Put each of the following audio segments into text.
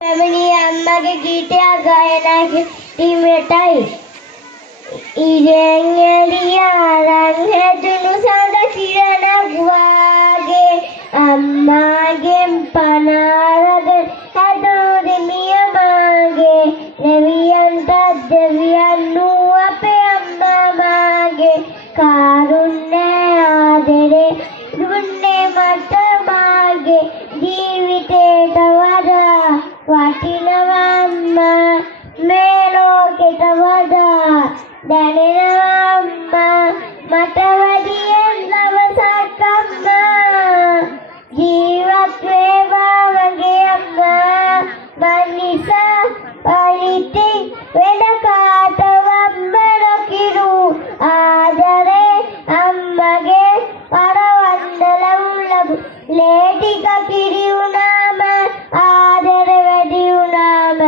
පැමිණි අම්මගේ ගීතයක් ගායනා කිරීමටයි ඉරෙන් එළිය අරන් හැදුණු සඳ කිරණක් වාගේ අම්මාගෙන් පණ අරගෙන හැදුණු දෙමිය මාගේ දෙවියන්ට දෙවියන් වූ අපේ අම්මා මාගේ කාරුණ්‍ය ආදරේ දුන්නේ මට මාගේ ජීවිතේට වඩා වටිනවා අම්මා මේ ලෝකෙට වඩා දැනෙනවා අම්මා මට වැඩියෙන් දවසක් අම්මා ජීවත් වේවා මගේ අම්මා මන් නිසා පරිති වෙන කාටවත් නොකිරු ආදරේ අම්මගේ පරවන්දල ලේ ටික කිරි වුණාම ආදර වැඩි වුණාම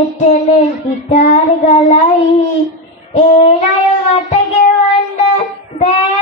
එතන ගිටාර ගලයි ඒ ණය මට ගෙවන්න බෑ